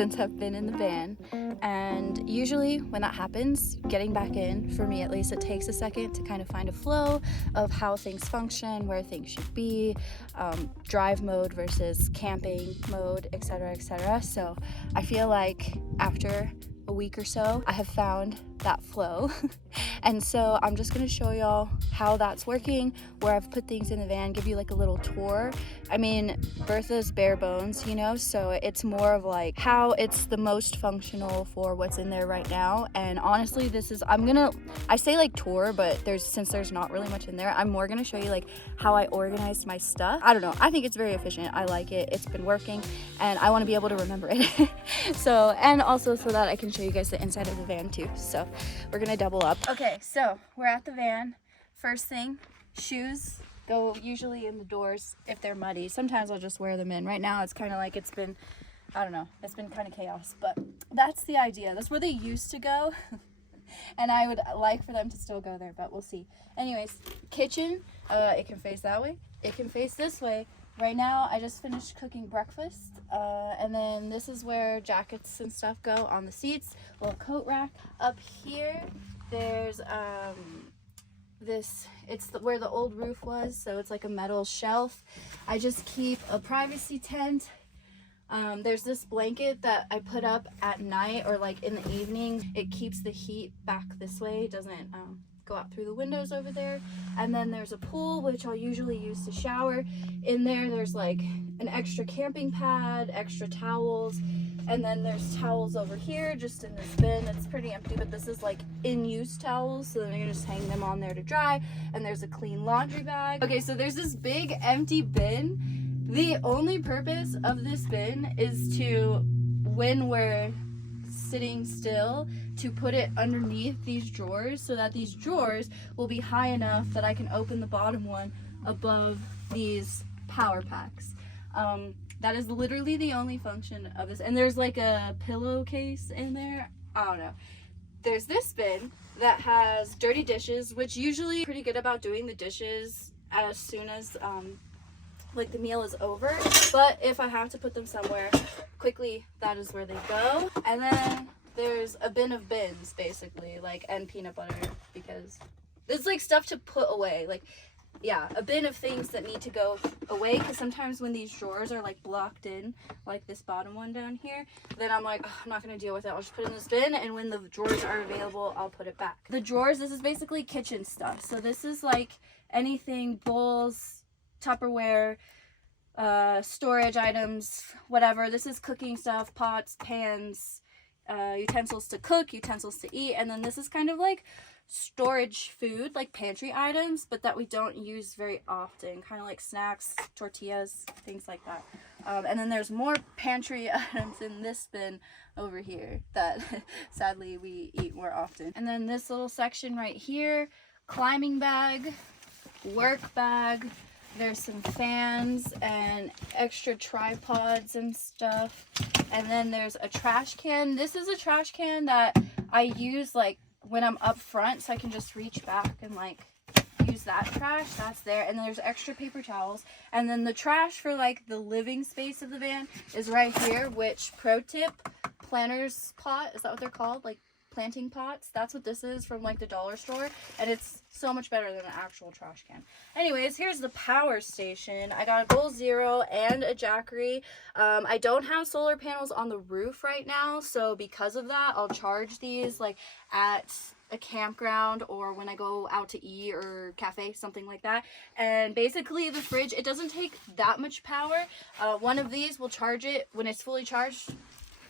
since I've been in the van, and usually when that happens, getting back in, for me at least, it takes a second to kind of find a flow of how things function, where things should be, drive mode versus camping mode, etc., etc. So I feel like after a week or so, I have found that flow. And so I'm just gonna show y'all how that's working, where I've put things in the van, give you like a little tour. I mean, Bertha's bare bones, you know, so it's more of like how it's the most functional for what's in there right now. And honestly, this is, I say like tour, but since there's not really much in there, I'm more gonna show you like how I organized my stuff. I don't know, I think it's very efficient. I like it, it's been working, and I want to be able to remember it. So, and also so that I can show you guys the inside of the van too. So we're gonna double up. Okay, so we're at the van. First thing, shoes go usually in the doors if they're muddy. Sometimes I'll just wear them in. Right now it's kind of like it's been kind of chaos, but that's the idea. That's where they used to go. And I would like for them to still go there, but we'll see. Anyways, kitchen, it can face that way, it can face this way. Right now I just finished cooking breakfast, and then this is where jackets and stuff go on the seats. Little coat rack. Up here there's where the old roof was, so it's like a metal shelf. I just keep a privacy tent. There's this blanket that I put up at night or like in the evening. It keeps the heat back this way. It doesn't go out through the windows over there. And then there's a pool, which I'll usually use to shower. In there's like an extra camping pad, extra towels, and then there's towels over here just in this bin. It's pretty empty, but this is like in-use towels, so then you just hang them on there to dry. And there's a clean laundry bag. Okay, so there's this big empty bin. The only purpose of this bin is to, when we're sitting still, to put it underneath these drawers so that these drawers will be high enough that I can open the bottom one above these power packs. That is literally the only function of this. And there's like a pillowcase in there. I don't know. There's this bin that has dirty dishes, which usually pretty good about doing the dishes as soon as like the meal is over, but if I have to put them somewhere quickly, that is where they go. And then there's a bin of bins, basically, like, and peanut butter, because it's like stuff to put away. Like, yeah, a bin of things that need to go away, because sometimes when these drawers are like blocked in, like this bottom one down here, then I'm like, oh, I'm not gonna deal with it, I'll just put it in this bin, and when the drawers are available, I'll put it back. The drawers, this is basically kitchen stuff. So this is like anything, bowls, Tupperware, storage items, whatever. This is cooking stuff, pots, pans, utensils to cook, utensils to eat. And then this is kind of like storage food, like pantry items, but that we don't use very often, kind of like snacks, tortillas, things like that. And then there's more pantry items in this bin over here that sadly we eat more often. And then this little section right here, climbing bag, work bag. There's some fans and extra tripods and stuff. And then there's a trash can. This is a trash can that I use like when I'm up front, so I can just reach back and like use that trash. That's there. And then there's extra paper towels. And then the trash for like the living space of the van is right here, which, pro tip, planter's pot, is that what they're called? Like planting pots. That's what this is from like the dollar store, and it's so much better than an actual trash can. Anyways, here's the power station. I got a Goal Zero and a Jackery. I don't have solar panels on the roof right now, so because of that, I'll charge these like at a campground or when I go out to eat or cafe, something like that. And basically the fridge, it doesn't take that much power. One of these will charge it when it's fully charged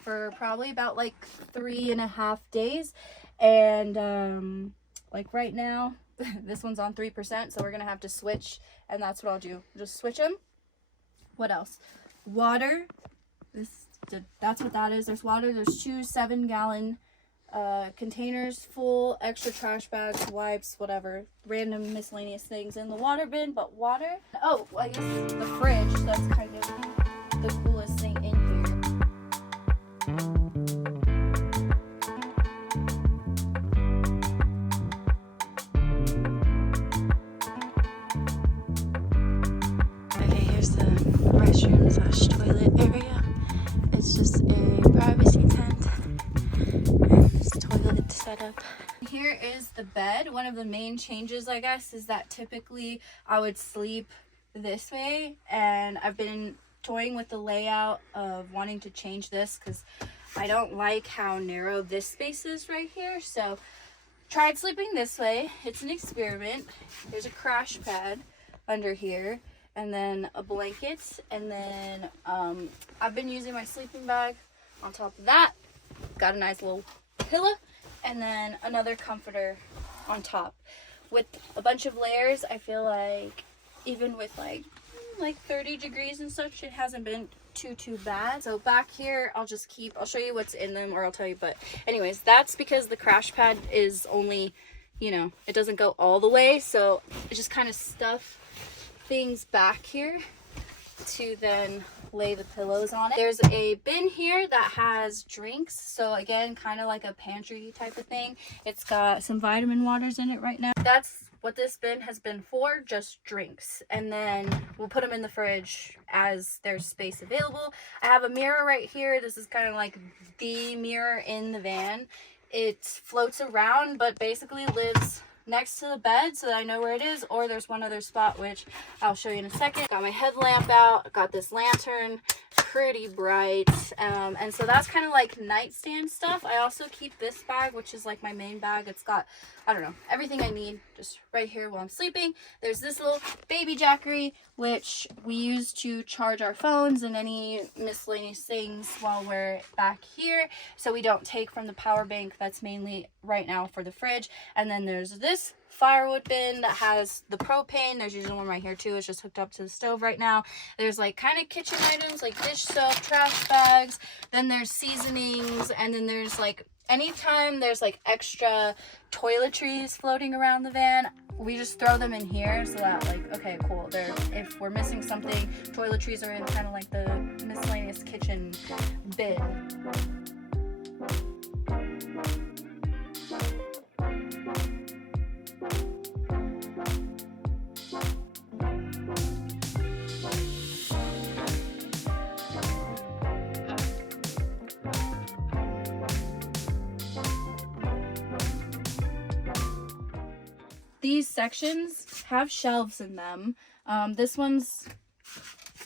for probably about like 3.5 days. And like right now this one's on 3%, so we're gonna have to switch, and that's what I'll do, just switch them. What else? Water. That's what that is. There's water. There's 2 7-gallon containers full, extra trash bags, wipes, whatever, random miscellaneous things in the water bin, but water. Oh, I guess the fridge, that's kind of the coolest thing in here. Okay, here's the restroom/toilet area. It's just a privacy is the bed. One of the main changes, I guess, is that typically I would sleep this way, and I've been toying with the layout of wanting to change this because I don't like how narrow this space is right here. So tried sleeping this way. It's an experiment. There's a crash pad under here, and then a blanket, and then I've been using my sleeping bag on top of that. Got a nice little pillow, and then another comforter on top. With a bunch of layers, I feel like even with like 30 degrees and such, it hasn't been too bad. So back here, I'll show you what's in them, or I'll tell you. But anyways, that's because the crash pad is only, you know, it doesn't go all the way, so it just kind of stuff things back here to then lay the pillows on it. There's a bin here that has drinks, so again, kind of like a pantry type of thing. It's got some vitamin waters in it right now. That's what this bin has been for, just drinks. And then we'll put them in the fridge as there's space available. I have a mirror right here. This is kind of like the mirror in the van. It floats around, but basically lives next to the bed so that I know where it is, or there's one other spot which I'll show you in a second. Got my headlamp out, got this lantern, pretty bright, and so that's kind of like nightstand stuff. I also keep this bag, which is like my main bag. It's got, I don't know, everything I need just right here while I'm sleeping. There's this little baby jackery, which we use to charge our phones and any miscellaneous things while we're back here, so we don't take from the power bank that's mainly right now for the fridge. And then there's this firewood bin that has the propane. There's usually one right here too. It's just hooked up to the stove right now. There's like kind of kitchen items like dish soap, trash bags, then there's seasonings, and then there's like anytime there's like extra toiletries floating around the van, we just throw them in here so that like, okay, cool, they're, if we're missing something, toiletries are in kind of like the miscellaneous kitchen bin. These sections have shelves in them. This one's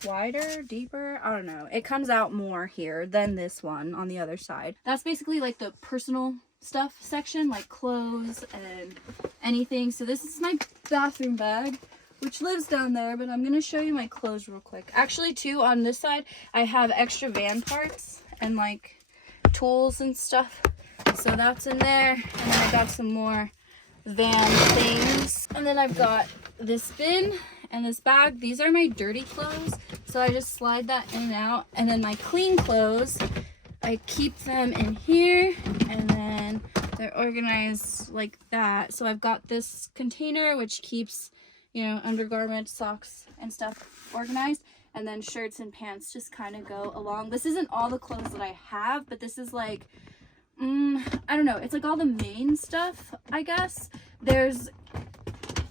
wider, deeper, I don't know. It comes out more here than this one on the other side. That's basically like the personal stuff section, like clothes and anything. So this is my bathroom bag, which lives down there, but I'm going to show you my clothes real quick. Actually, too, on this side, I have extra van parts and like tools and stuff. So that's in there. And then I got some more van things, and then I've got this bin and this bag. These are my dirty clothes, so I just slide that in and out. And then my clean clothes, I keep them in here, and then they're organized like that. So I've got this container which keeps, you know, undergarments, socks and stuff organized, and then shirts and pants just kind of go along. This isn't all the clothes that I have, but this is like, I don't know, it's like all the main stuff, I guess. There's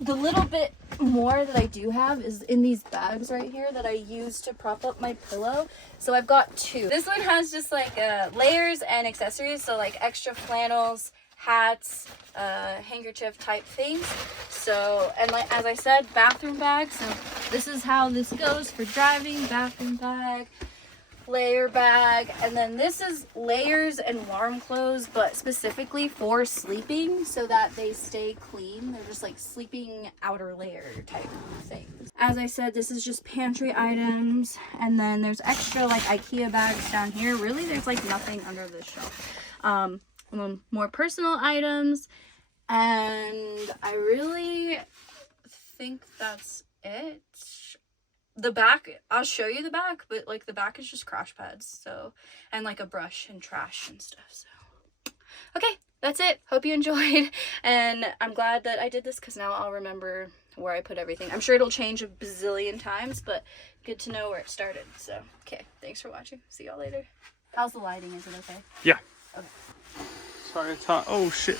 the little bit more that I do have is in these bags right here that I use to prop up my pillow. So I've got two. This one has just like layers and accessories, so like extra flannels, hats, handkerchief type things. So, and like as I said, bathroom bag. So this is how this goes for driving. Bathroom bag, layer bag, and then this is layers and warm clothes, but specifically for sleeping so that they stay clean. They're just like sleeping outer layer type things. As I said, this is just pantry items, and then there's extra like IKEA bags down here. Really, there's like nothing under this shelf. And then more personal items, and I really think that's it. The back, I'll show you the back, but like the back is just crash pads, so, and like a brush and trash and stuff. So okay, that's it. Hope you enjoyed, and I'm glad that I did this because now I'll remember where I put everything. I'm sure it'll change a bazillion times, but good to know where it started. So okay, thanks for watching. See y'all later. How's the lighting? Is it okay? Yeah. Okay. Sorry, it's hot. Oh shit.